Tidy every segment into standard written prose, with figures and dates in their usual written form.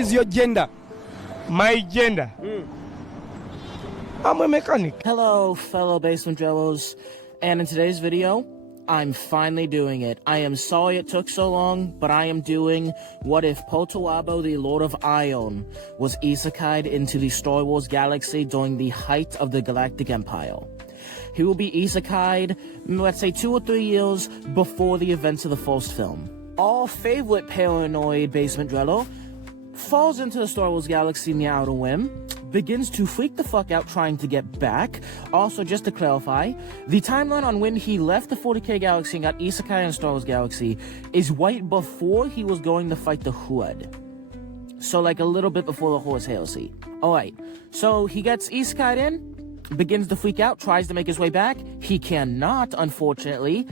is your gender? My gender? I'm a mechanic. Hello, fellow basement dwellers, and in today's video, I'm finally doing it. I am sorry it took so long, but I am doing what if Perturabo, the Lord of Ion, was isekai'd into the Star Wars galaxy during the height of the Galactic Empire. He will be isekai'd, let's say 2 or 3 years before the events of the first film. Our favorite paranoid basement dweller falls into the Star Wars galaxy in the Outer Rim, begins to freak the fuck out trying to get back. Also, just to clarify, the timeline on when he left the 40k galaxy and got isekai in Star Wars galaxy is right before he was going to fight the Hutt. So like a little bit before the Horus Heresy. Alright, so he gets isekai'd in, begins to freak out, tries to make his way back. He cannot, unfortunately.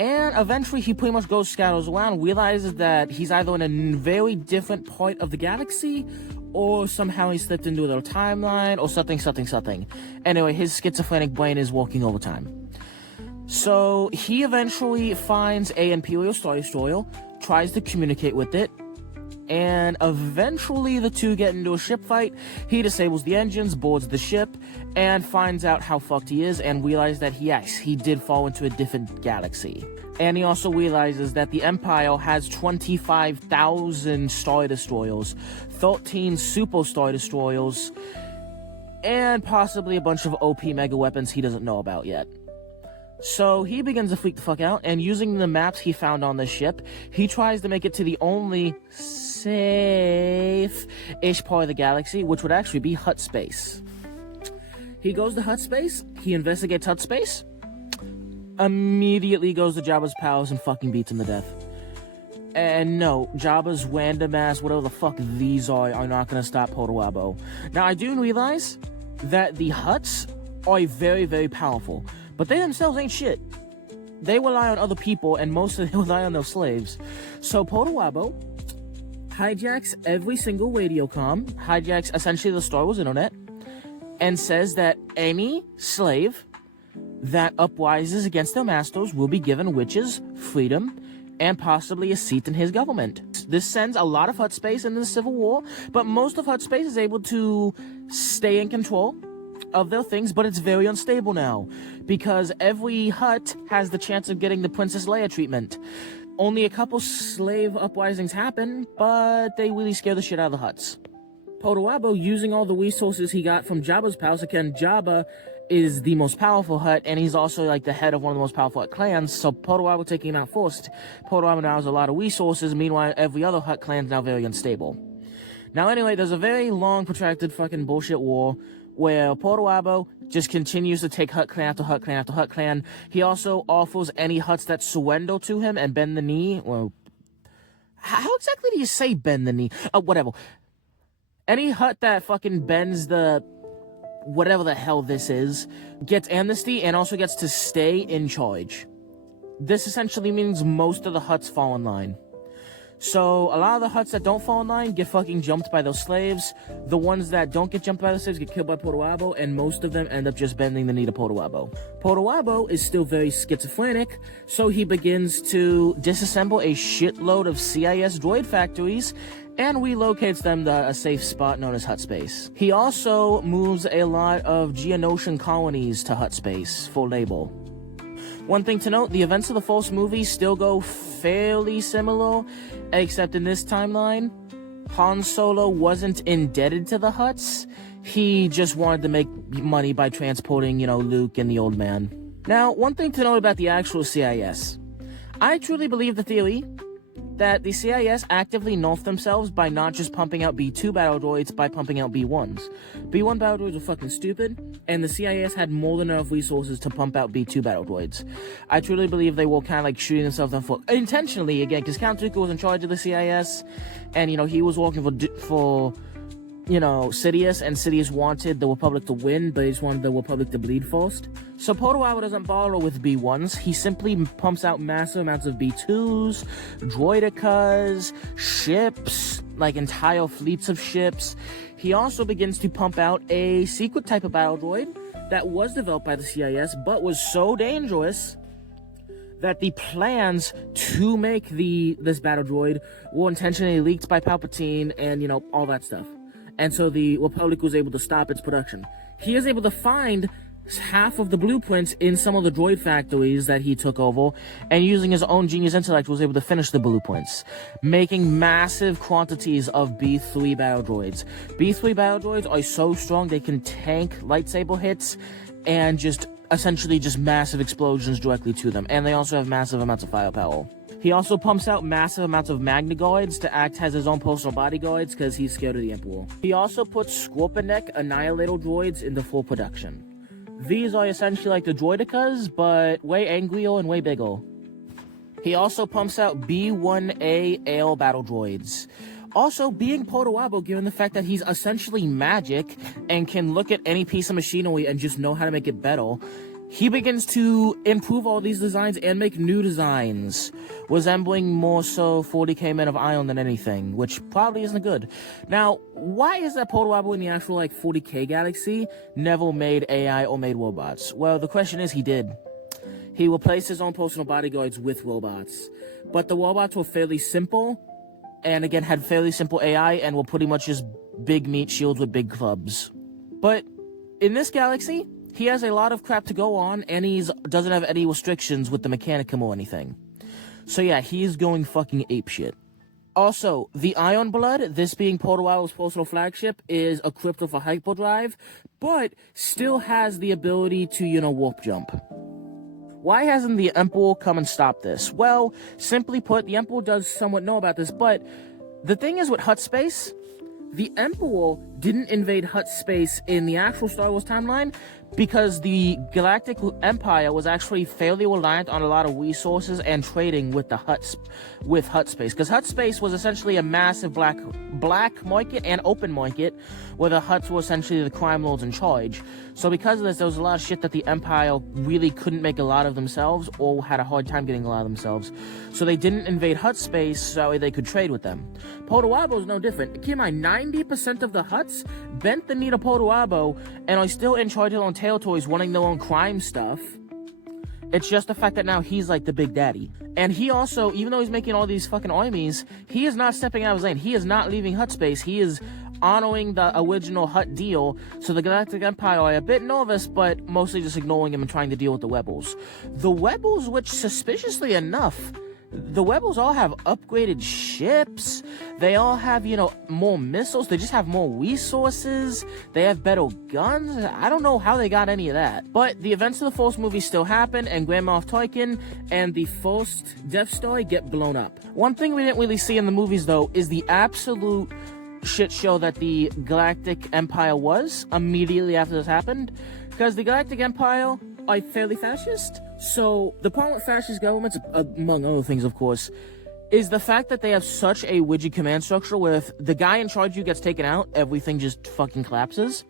And eventually he pretty much goes scatters around, realizes that he's either in a very different part of the galaxy, or somehow he slipped into their timeline, or something. Anyway, his schizophrenic brain is working overtime. So he eventually finds a Imperial Star Destroyer, tries to communicate with it, and eventually the two get into a ship fight. He disables the engines, boards the ship, and finds out how fucked he is, and realizes that yes, he did fall into a different galaxy. And he also realizes that the Empire has 25,000 Star Destroyers, 13 Super Star Destroyers, and possibly a bunch of OP mega weapons he doesn't know about yet. So he begins to freak the fuck out, and using the maps he found on the ship, he tries to make it to the only safe-ish part of the galaxy, which would actually be Hutt space. He goes to Hutt space, he investigates Hutt space, immediately goes to Jabba's palace and fucking beats him to death. And no, Jabba's random ass, whatever the fuck these are not gonna stop Perturabo. Now, I do realize that the Hutts are very, very powerful, but they themselves ain't shit. They rely on other people, and mostly they rely on their slaves. So Perturabo hijacks every single radio comm, hijacks essentially the Star Wars internet, and says that any slave that uprises against their masters will be given witches, freedom, and possibly a seat in his government. This sends a lot of Hutt space into the Civil War, but most of Hutt space is able to stay in control of their things, but it's very unstable now, because every Hutt has the chance of getting the Princess Leia treatment. Only a couple slave uprisings happen, but they really scare the shit out of the Hutts. Perturabo, using all the resources he got from Jabba's palace, again, Jabba is the most powerful Hutt, and he's also like the head of one of the most powerful Hutt clans, so Perturabo taking him out first. Perturabo now has a lot of resources, meanwhile every other Hutt clan is now very unstable. Now anyway, there's a very long, protracted fucking bullshit war where Perturabo just continues to take Hutt clan after Hutt clan after Hutt clan. He also offers any Hutts that surrender to him and bend the knee. Well, how exactly do you say bend the knee? Whatever. Any Hutt that fucking bends the whatever the hell this is gets amnesty and also gets to stay in charge. This essentially means most of the Hutts fall in line. So a lot of the Hutts that don't fall in line get fucking jumped by those slaves. The ones that don't get jumped by the slaves get killed by Perturabo, and most of them end up just bending the knee to Perturabo. Perturabo is still very schizophrenic, so he begins to disassemble a shitload of CIS droid factories and relocates them to a safe spot known as Hutt space. He also moves a lot of Geonosian colonies to Hutt space for label. One thing to note, the events of the first movie still go fairly similar, except in this timeline, Han Solo wasn't indebted to the Hutts. He just wanted to make money by transporting, Luke and the old man. Now, one thing to note about the actual CIS. I truly believe the theory that the CIS actively nerfed themselves by not just pumping out B2 battle droids, by pumping out B1s. B1 battle droids were fucking stupid, and the CIS had more than enough resources to pump out B2 battle droids. I truly believe they were kind of like shooting themselves in the foot, intentionally again, because Count Dooku was in charge of the CIS, and he was working for Sidious, and Sidious wanted the Republic to win, but he just wanted the Republic to bleed first. So Perturabo doesn't bother with B1s, he simply pumps out massive amounts of B2s, droidicas, ships, like entire fleets of ships. He also begins to pump out a secret type of battle droid that was developed by the CIS, but was so dangerous that the plans to make this battle droid were intentionally leaked by Palpatine and, you know, all that stuff. And so the Republic was able to stop its production. He is able to find half of the blueprints in some of the droid factories that he took over, and using his own genius intellect was able to finish the blueprints, making massive quantities of B3 battle droids. B3 battle droids are so strong they can tank lightsaber hits and just essentially just massive explosions directly to them, and they also have massive amounts of firepower. He also pumps out massive amounts of Magnaguards to act as his own personal bodyguards because he's scared of the Emperor. He also puts Scorpionic Annihilator droids into full production. These are essentially like the Droidicas, but way angrier and way bigger. He also pumps out B1A Ale battle droids. Also, being perturabo, given the fact that he's essentially magic and can look at any piece of machinery and just know how to make it better, he begins to improve all these designs and make new designs, resembling more so 40k Men of Iron than anything, which probably isn't good. Now, why is that perturabo in the actual, 40k galaxy never made AI or made robots? Well, the question is, he did. He replaced his own personal bodyguards with robots. But the robots were fairly simple, and again, had fairly simple AI, and were pretty much just big meat shields with big clubs. But in this galaxy, he has a lot of crap to go on, and he doesn't have any restrictions with the Mechanicum or anything. So yeah, he's going fucking apeshit. Also, the Iron Blood, this being Perturabo's personal flagship, is equipped with a hyperdrive, but still has the ability to, warp jump. Why hasn't the Emperor come and stopped this? Well, simply put, the Emperor does somewhat know about this, but the thing is with Hutt space, the Emperor didn't invade Hutt space in the actual Star Wars timeline because the Galactic Empire was actually fairly reliant on a lot of resources and trading with Hutt space. Because Hutt space was essentially a massive black market and open market where the Hutts were essentially the crime lords in charge. So because of this, there was a lot of shit that the Empire really couldn't make a lot of themselves or had a hard time getting a lot of themselves. So they didn't invade Hutt space so they could trade with them. Perturabo is no different. Keep in mind, 90% of the Hutts bent the knee to Perturabo and are still in charge of their own territories, running their own crime stuff. It's just the fact that now he's like the big daddy. And he also, even though he's making all these fucking armies, he is not stepping out of his lane. He is not leaving Hutt space. He is honoring the original Hutt deal. So the Galactic Empire are a bit nervous, but mostly just ignoring him and trying to deal with the Rebels. The Rebels, which suspiciously enough, the Rebels all have upgraded ships. They all have, more missiles. They just have more resources. They have better guns. I don't know how they got any of that. But the events of the first movie still happen, and Grand Moff Tarkin and the first Death Star get blown up. One thing we didn't really see in the movies, though, is the absolute shit show that the Galactic Empire was immediately after this happened. Because the Galactic Empire are fairly fascist. So the problem with fascist governments, among other things, of course, is the fact that they have such a rigid command structure where if the guy in charge of you gets taken out, everything just fucking collapses.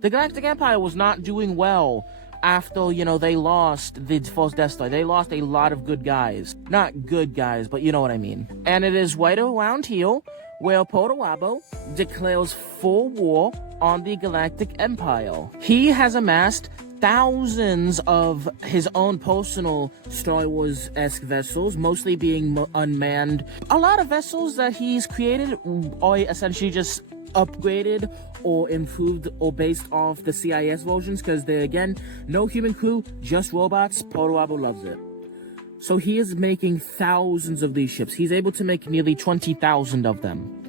The Galactic Empire was not doing well after, they lost the first Death Star. They lost a lot of good guys. Not good guys, but you know what I mean. And it is right around here where Perturabo declares full war on the Galactic Empire. He has amassed thousands of his own personal Star Wars-esque vessels, mostly being unmanned. A lot of vessels that he's created are essentially just upgraded or improved or based off the CIS versions, because they're, again, no human crew, just robots. Perturabo loves it. So he is making thousands of these ships. He's able to make nearly 20,000 of them.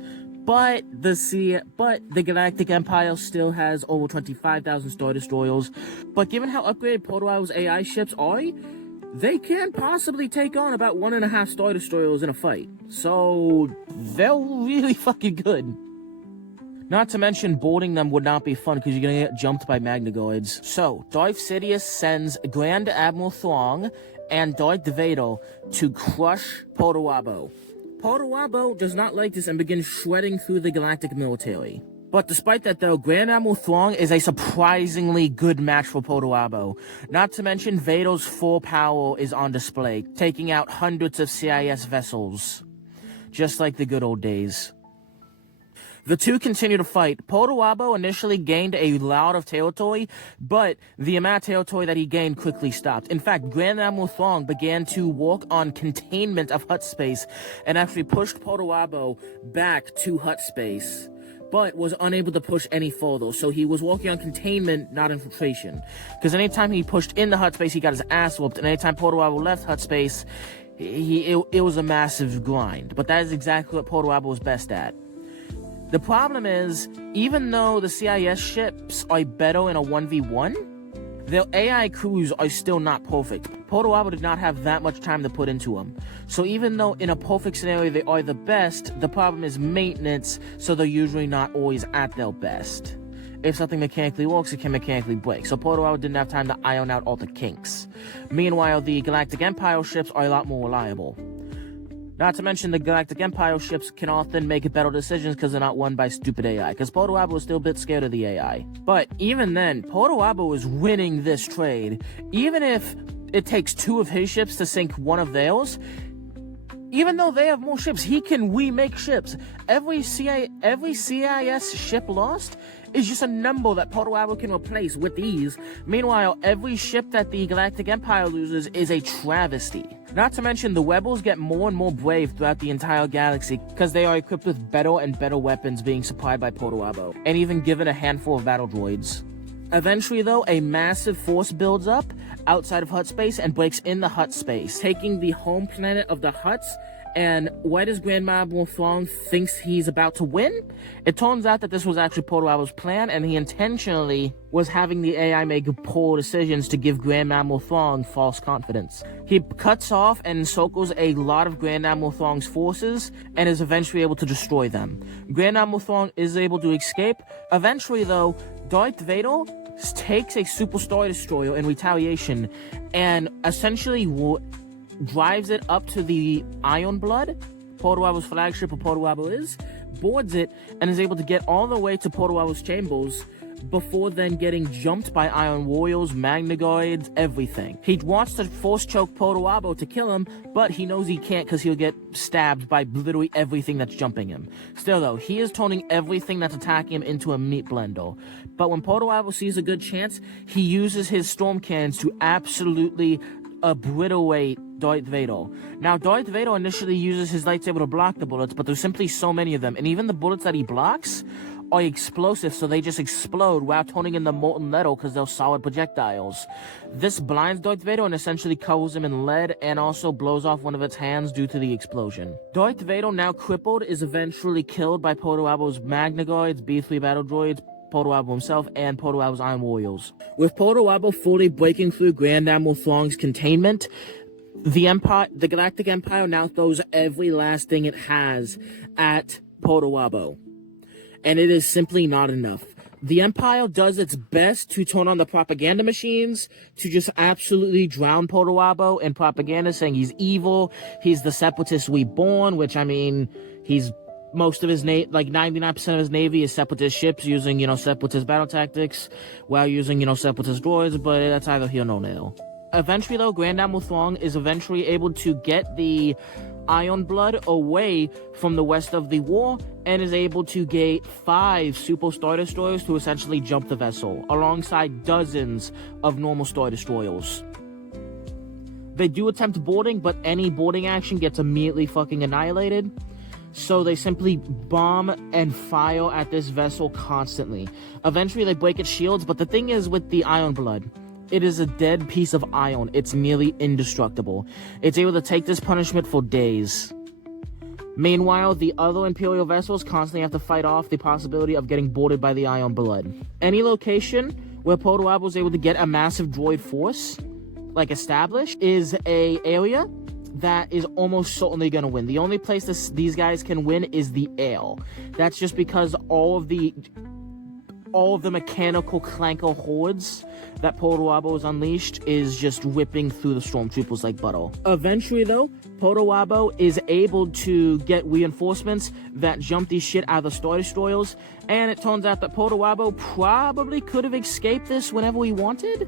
But the Galactic Empire still has over 25,000 Star Destroyers. But given how upgraded Perturabo's AI ships are, they can possibly take on about 1.5 Star Destroyers in a fight. So they're really fucking good. Not to mention, boarding them would not be fun because you're gonna get jumped by Magnaguards. So, Darth Sidious sends Grand Admiral Thrawn and Darth Vader to crush Perturabo. Perturabo does not like this and begins shredding through the galactic military. But despite that, though, Grand Admiral Thrawn is a surprisingly good match for Perturabo. Not to mention, Vader's full power is on display, taking out hundreds of CIS vessels. Just like the good old days. The two continue to fight. Perturabo initially gained a lot of territory, but the amount of territory that he gained quickly stopped. In fact, Grand Admiral Thong began to work on containment of Hutt space and actually pushed Perturabo back to Hutt space, but was unable to push any further. So he was working on containment, not infiltration. Because anytime he pushed into Hutt space, he got his ass whooped, and anytime Perturabo left Hutt space, it was a massive grind. But that is exactly what Perturabo was best at. The problem is, even though the CIS ships are better in a 1v1, their AI crews are still not perfect. Perturabo did not have that much time to put into them. So even though in a perfect scenario they are the best, the problem is maintenance, so they're usually not always at their best. If something mechanically works, it can mechanically break. So Perturabo didn't have time to iron out all the kinks. Meanwhile, the Galactic Empire ships are a lot more reliable. Not to mention, the Galactic Empire ships can often make better decisions because they're not won by stupid AI. Because Perturabo is still a bit scared of the AI. But even then, Perturabo is winning this trade. Even if it takes 2 of his ships to sink 1 of theirs, even though they have more ships, he can remake ships. Every CIS ship lost is just a number that Perturabo can replace with ease. Meanwhile, every ship that the Galactic Empire loses is a travesty. Not to mention, the Rebels get more and more brave throughout the entire galaxy because they are equipped with better and better weapons being supplied by Perturabo, and even given a handful of battle droids. Eventually, though, a massive force builds up outside of Hutt space and breaks into Hutt space, taking the home planet of the Hutts. And why does Grand Admiral Thrawn thinks he's about to win? It turns out that this was actually Perturabo's plan, and he intentionally was having the AI make poor decisions to give Grand Admiral Thrawn false confidence. He cuts off and encircles a lot of Grand Admiral Thrawn's forces and is eventually able to destroy them. Grand Admiral Thrawn is able to escape. Eventually, though, Darth Vader takes a Super Star Destroyer in retaliation and essentially drives it up to the Iron Blood, Perturabo's flagship of Perturabo is, boards it, and is able to get all the way to Perturabo's chambers before then getting jumped by Iron Warriors, Magna Guards, everything. He wants to force choke Perturabo to kill him, but he knows he can't because he'll get stabbed by literally everything that's jumping him. Still though, he is turning everything that's attacking him into a meat blender. But when Perturabo sees a good chance, he uses his storm cannons to absolutely obliterate Darth Vader. Now, Darth Vader initially uses his lightsaber to block the bullets, but there's simply so many of them, and even the bullets that he blocks are explosive, so they just explode while turning into molten metal because they're solid projectiles. This blinds Darth Vader and essentially covers him in lead and also blows off one of its hands due to the explosion. Darth Vader, now crippled, is eventually killed by Perturabo's Magna Guards, B3 battle droids, Perturabo himself, and Perturabo's Iron Warriors. With Perturabo fully breaking through Grand Admiral Thrawn's containment, the Galactic Empire now throws every last thing it has at Perturabo. And it is simply not enough. The Empire does its best to turn on the propaganda machines to just absolutely drown Perturabo in propaganda, saying he's evil, he's the separatist reborn, which, I mean, he's most of his like 99% of his navy is separatist ships using, separatist battle tactics while using, separatist droids, but that's either here nor there. Eventually, though, Grand Admiral Thrawn is eventually able to get the Iron Blood away from the west of the war and is able to get 5 Super Star Destroyers to essentially jump the vessel, alongside dozens of normal Star Destroyers. They do attempt boarding, but any boarding action gets immediately fucking annihilated. So they simply bomb and fire at this vessel constantly. Eventually they break its shields, but the thing is with the Iron Blood, it is a dead piece of iron. It's nearly indestructible. It's able to take this punishment for days. Meanwhile, the other Imperial vessels constantly have to fight off the possibility of getting boarded by the Iron Blood. Any location where Perturabo was able to get a massive droid force, like established, is a area that is almost certainly going to win. The only place these guys can win is the air. That's just because all of the mechanical clanker hordes that Perturabo has unleashed is just whipping through the stormtroopers like butter. Eventually, though, Perturabo is able to get reinforcements that jump these shit out of the Star Destroyers, and it turns out that Perturabo probably could have escaped this whenever he wanted,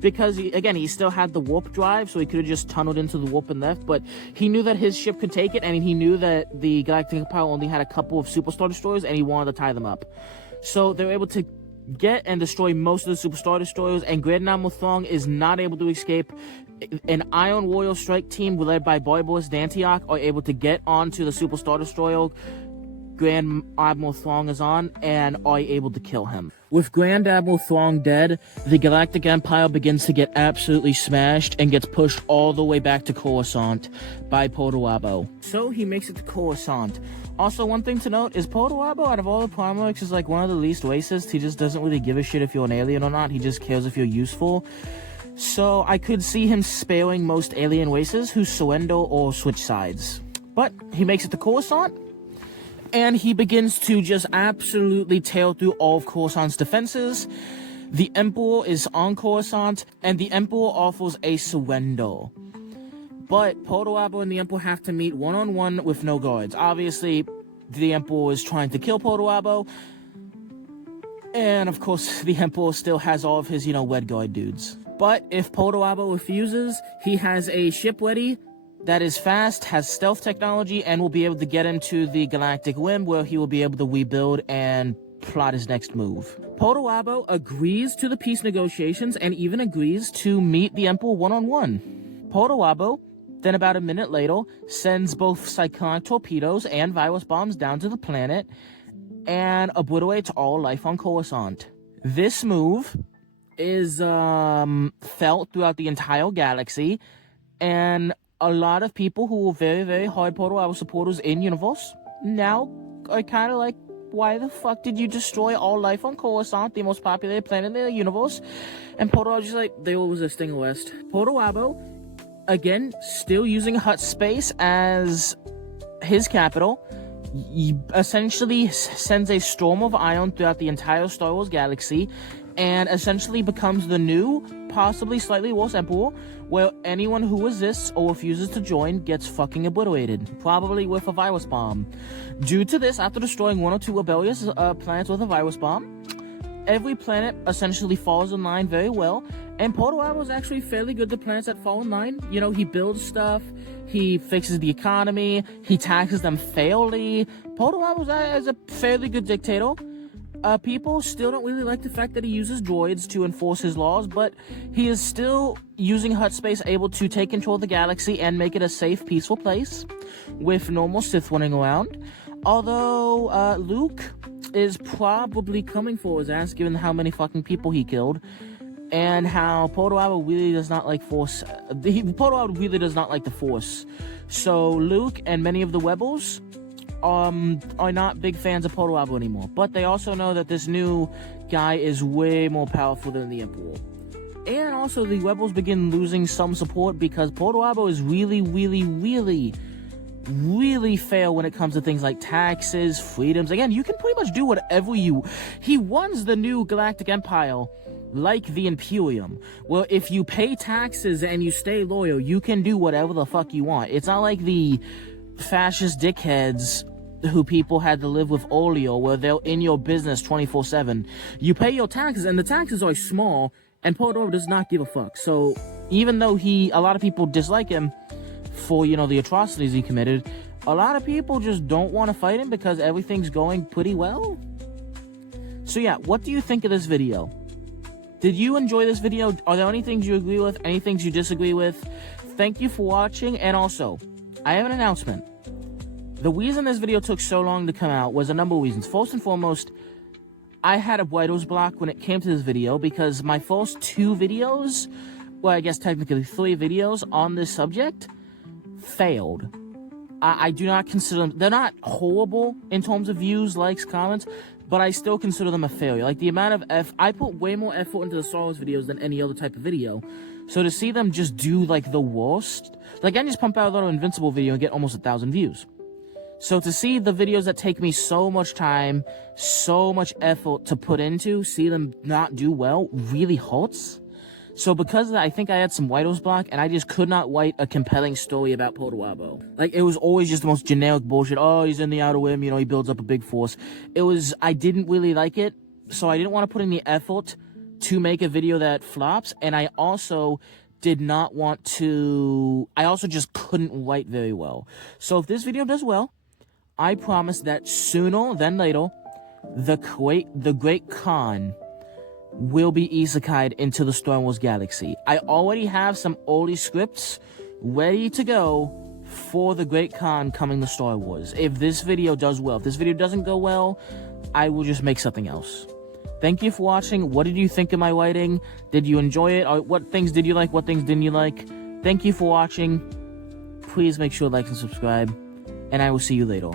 because he still had the warp drive, so he could have just tunneled into the warp and left, but he knew that his ship could take it, and he knew that the Galactic Empire only had a couple of Superstar Destroyers, and he wanted to tie them up. So they were able to get and destroy most of the Superstar Destroyers, and Grand Admiral Thrawn is not able to escape. An Iron Warrior strike team led by Barbaros D'Antioch are able to get onto the Superstar Destroyer Grand Admiral Thrawn is on, and are able to kill him. With Grand Admiral Thrawn dead, the Galactic Empire begins to get absolutely smashed and gets pushed all the way back to Coruscant by perturabo. So he makes it to Coruscant. Also, one thing to note is perturabo, out of all the Primarchs, is like one of the least racist. He just doesn't really give a shit if you're an alien or not. He just cares if you're useful. So I could see him sparing most alien races who surrender or switch sides. But he makes it to Coruscant, and he begins to just absolutely tear through all of Coruscant's defenses. The Emperor is on Coruscant, and the Emperor offers a surrender. But perturabo and the Emperor have to meet one-on-one with no guards. Obviously, the Emperor is trying to kill perturabo, and of course, the Emperor still has all of his, red guard dudes. But if perturabo refuses, he has a ship ready that is fast, has stealth technology, and will be able to get into the Galactic Rim, where he will be able to rebuild and plot his next move. Perturabo agrees to the peace negotiations and even agrees to meet the Emperor one-on-one. Perturabo, then about a minute later, sends both cyclonic torpedoes and virus bombs down to the planet and obliterates all life on Coruscant. This move is felt throughout the entire galaxy, and a lot of people who were very, very hard perturabo supporters in universe now are kind of like, why the fuck did you destroy all life on Coruscant, the most popular planet in the universe? And perturabo just like, they were resisting arrest. Perturabo, again, still using Hutt space as his capital, he essentially sends a storm of iron throughout the entire Star Wars galaxy, and essentially becomes the new, possibly slightly worse Emperor, where anyone who resists or refuses to join gets fucking obliterated, probably with a virus bomb. Due to this, after destroying one or two rebellious planets with a virus bomb, every planet essentially falls in line very well, and perturabo is actually fairly good to planets that fall in line. He builds stuff, he fixes the economy, he taxes them fairly. Perturabo is a fairly good dictator. People still don't really like the fact that he uses droids to enforce his laws, but he is still using Hutt space, able to take control of the galaxy and make it a safe, peaceful place with normal Sith running around. Although, Luke is probably coming for his ass given how many fucking people he killed, and how perturabo really does not like Force. Perturabo really does not like the Force. So Luke and many of the rebels are not big fans of perturabo anymore, but they also know that this new guy is way more powerful than the Emperor. And also the rebels begin losing some support because perturabo is really, really, really, really fair when it comes to things like taxes, freedoms. Again, you can pretty much do whatever he runs the new Galactic Empire like the Imperium, where if you pay taxes and you stay loyal, you can do whatever the fuck you want. It's not like the fascist dickheads who people had to live with earlier, where they're in your business 24/7. You pay your taxes, and the taxes are small, and perturabo does not give a fuck. So even though a lot of people dislike him for, the atrocities he committed, a lot of people just don't want to fight him because everything's going pretty well. So yeah, what do you think of this video? Did you enjoy this video? Are there any things you agree with, any things you disagree with? Thank you for watching, and also, I have an announcement. The reason this video took so long to come out was a number of reasons. First and foremost, I had a writer's block when it came to this video because my first 2 videos, well, I guess technically 3 videos on this subject, failed. I do not consider them, they're not horrible in terms of views, likes, comments, but I still consider them a failure. Like, the amount of I put way more effort into the Star Wars videos than any other type of video. So to see them just do, like, the worst, like, I just pump out a little Invincible video and get almost 1,000 views. So to see the videos that take me so much time, so much effort to put into, see them not do well, really hurts. So because of that, I think I had some writer's block, and I just could not write a compelling story about perturabo. Like, it was always just the most generic bullshit. Oh, he's in the Outer Rim, he builds up a big force. I didn't really like it, so I didn't want to put in the effort to make a video that flops, and I also did not want to... I also just couldn't write very well. So if this video does well, I promise that sooner than later, the Great Khan will be isekai'd into the Star Wars galaxy. I already have some early scripts ready to go for the Great Khan coming to Star Wars. If this video does well. If this video doesn't go well, I will just make something else. Thank you for watching. What did you think of my writing? Did you enjoy it? Or what things did you like? What things didn't you like? Thank you for watching. Please make sure to like and subscribe. And I will see you later.